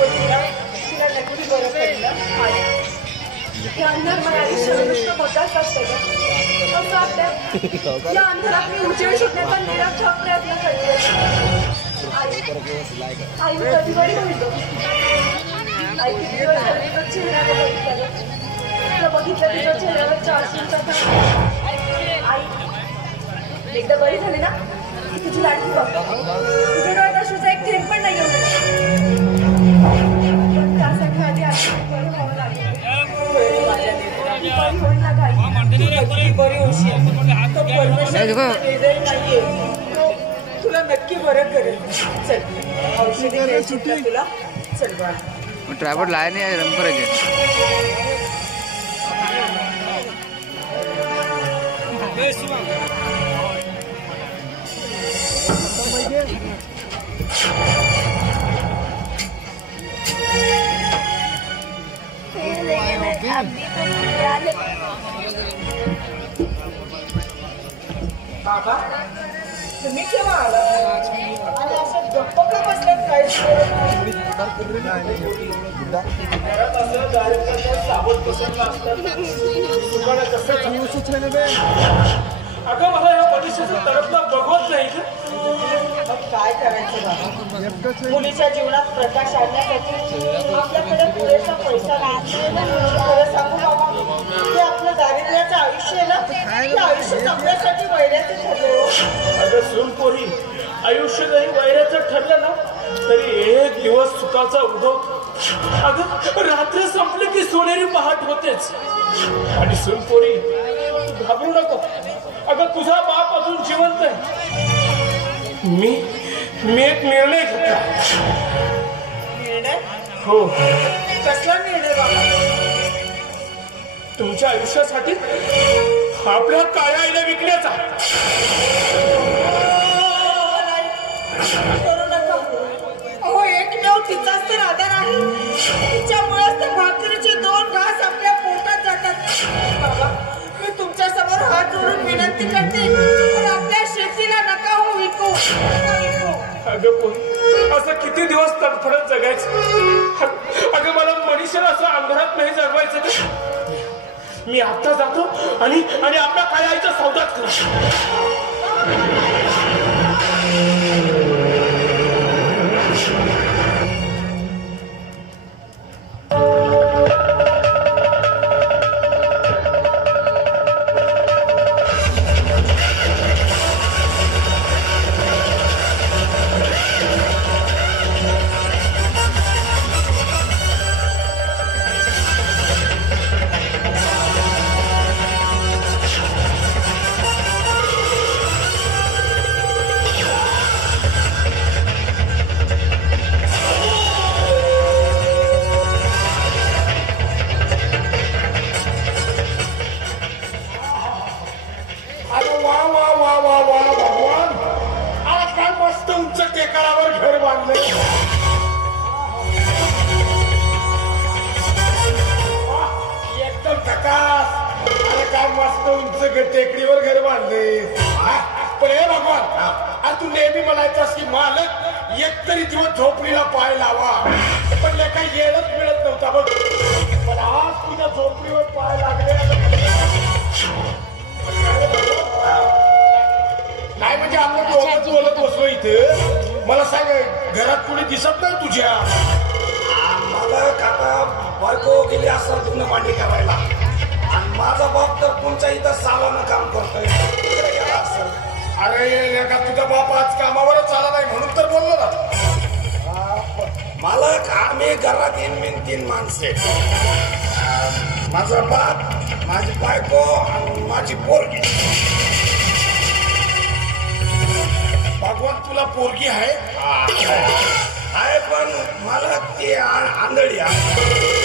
तिला नक्की बरं पडलं. या अंधारमय आयुष्याला नुसतं मोठाच असतं का? असं आपल्या या अंधारात मी उजेड शोधण्याचा निरर्थक प्रयत्न करते. आई कधी बरी होईल? आई किती दिवस झाले तुझ्या चेहऱ्याला बघितलं. तुला बघितलं तुझ्या चेहऱ्यावरच्या आसूंचा आई एकदा बरी झाली ना तुझी लाटली बघ. तुझ्या डोळ्यात अश्रूचा एक थेंब पण नाही येऊ. पण त्यासाठी आधी आयुष्यात बरं व्हावं लागेल. बरी होईल ना घाई बरी होशील. नाहीये तुला नक्की बरं करेल. चल औषधी घ्यायची तुला. चल बाळा ट्रायपॉड लाया नहीं है रंग पर बाबा तुम्ही केव्हा आला आणि असं गप्प का बसलात? काय अगं मला या परीक्षेचं तडपता बघवत नाही का? काय करायचं बाबा? मुलीच्या जीवनात प्रकाश आणण्यासाठी आपल्याकडे पुरेसा पैसा नाही. खरं सांगू बाबा ते आपलं दारिद्र्याचं आयुष्य आहे ना ते आयुष्य जगण्यासाठी वैराचं ठरलं. अगं सूनपोरी आयुष्य जरी वैराचं ठरलं ना तरी एक दिवस सुखाचा उगवतो. अगं रात्र संपली की सोनेरी पहाट होतेच. आणि सूनपोरी घाबरू नको. अगं तुझा बाप अजून जिवंत आहे. मी एक निर्णय घेतला. निर्णय? हो. कसला निर्णय बाबा? तुमच्या आयुष्यासाठी आपल्या काळ्या आईला विकण्याचा. करू नका. अहो एकमेव तिचाच तर आधार आहे. तिच्यामुळेच तर भाकरीचे 2 घास आपल्या पोटात जातात. बाबा मी तुमच्या समोर हात जोडून विनंती करते पण आपल्या शेतीला नका हो विकू. अगं पोरी असं किती दिवस तडफडत जगायचं? अगं मला मनुष्याला असं अंधारात नाही जगवायचं का? मी आता जातो आणि आपल्या काळ्या आईचा सौदाच करा. टेकडीवर घर बांधले. पण हे भगवान तू नेहमी म्हणायचास की मालक एकतरी दिवस झोपडीला पाय लावा. पण काही येणच मिळत नव्हता बघ. पण आज तुझ्या झोपडीवर पाय लागले. नाही म्हणजे आपण दोघं बोलत बसलो इथे. मला सांग घरात कुणी दिसत नाही तुझ्या? मला काका बायको गेली असं तुला मांडी करायला. माझा बाप तर तुमच्या इथं सालानं काम करतोय. अरे का तुझा बाप आज कामावरच आला नाही म्हणून तर बोललो ना. मला आम्ही घरात 3 माणसे. माझा बाप, माझी बायको आणि माझी पोरगी. भगवान तुला पोरगी आहे? आहे पण मला ती आंधळी आहे.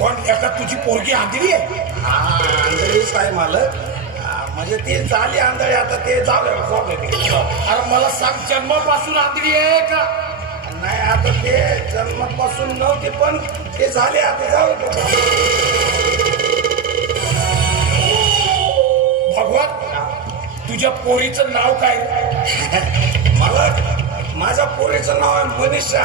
पण एका तुझी पोरगी आंधळी आहे? आंधळीच आहे मालक. म्हणजे ते झाली आंधळी आता ते झालं. अरे मला सांग जन्मापासून आंधळी आहे का? नाही आता ते जन्मापासून नव्हते पण ते झाले आता जाऊ. भगवान तुझ्या पोरीचं नाव काय? मालक माझ्या पोरीचं नाव आहे मनीषा.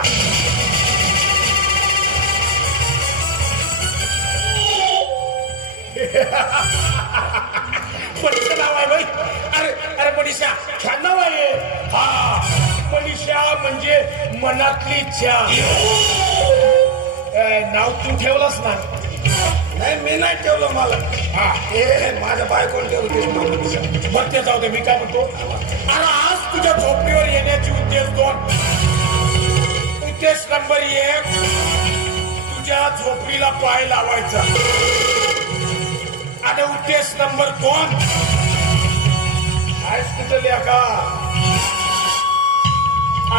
मनीषा नाव आहे बाई. अरे अरे मनीषा छान नाव आहे. हा मनीषा म्हणजे मनातली इच्छा. नाव तू ठेवलंस ना? नाही मी नाही ठेवलं मला. हा हे माझ्या बायकोने ठेवलं. बरं ते जाऊ दे. मी काय म्हणतो, अरे आज तुझ्या झोपडीवर येण्याची उद्देश 2. उद्देश नंबर 1 तुझ्या झोपडीला पाय लावायचा. आणि उद्देश नंबर 2 आहेस कुठं लेका?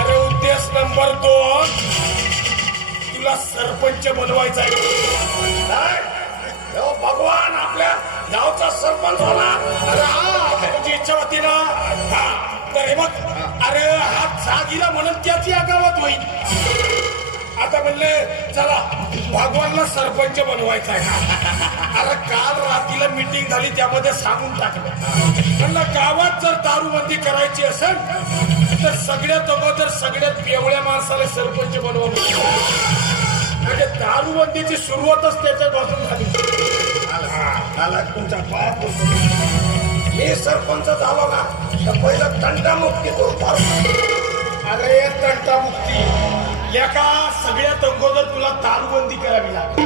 अरे उद्देश नंबर 2 तुला सरपंच बनवायचा आहे. भगवान आपल्या गावचा सरपंच होणार. अरे हा तुझी इच्छा होती ना. हा तर हे बघ, अरे हा जागीला म्हणून त्याच या गावात होईल. आता म्हणले चला भगवानला सरपंच बनवायचा आहे. अरे काल रात्रीला मीटिंग झाली, त्यामध्ये सांगून टाकलं म्हणलं गावात जर दारूबंदी करायची असेल तर सगळ्यात अगोदर सगळ्यात बेवळ्या माणसाला सरपंच बनवा. म्हणजे दारूबंदीची सुरुवातच त्याच्यापासून झाली. तुमच्या पाया मी सरपंच झालो ना तर पहिलं तंटामुक्ती करू. अरे तंटामुक्ती एका सगळ्यात अगोदर तुला दारूबंदी करावी लागेल.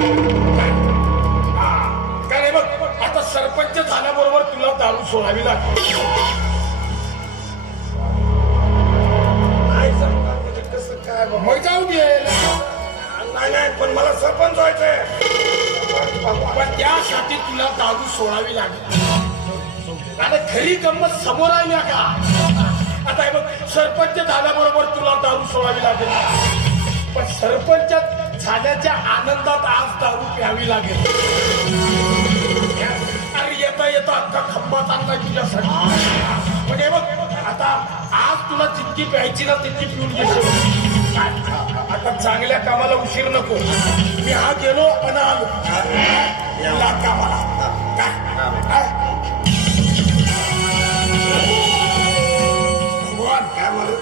काय बघ, आता सरपंच झाल्याबरोबर तुला दारू सोडावी लागेल. कसं काय मग जाऊ दे. नाही नाही पण मला सरपंच व्हायचंय. पण त्यासाठी तुला दारू सोडावी लागेल. आणि खरी गंमत समोर आली का? आता हे बघ, सरपंच झाल्याबरोबर तुला दारू सोडावी लागेल. पण सरपंच झाल्याच्या आनंदात आज दारू प्यावी लागेल. अरे येता येता अख्खा खंबा चांगला तुझ्यासाठी. म्हणजे बघ आता आज तुला जितकी प्यायची ना तितकी पिऊन घेशील. आता चांगल्या कामाला उशीर नको. मी हा गेलो आणि आलो कामाला. भगवान काय म्हणत,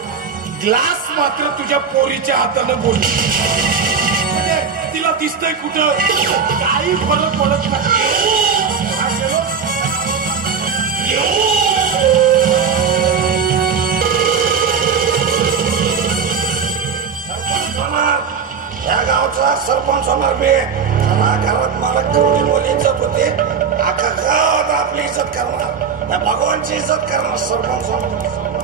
ग्लास मात्र तुझ्या पोरीच्या हातानं बोल. म्हणजे तिला दिसतंय कुठं काही फरक पडत नाही. या गावचा सरपंच होणार मी. घरात मला तेवढी मुली इज्जत होते. अख्खा गावात आपली इज्जत करणार, भगवानची इज्जत करणार सरपंच होणार.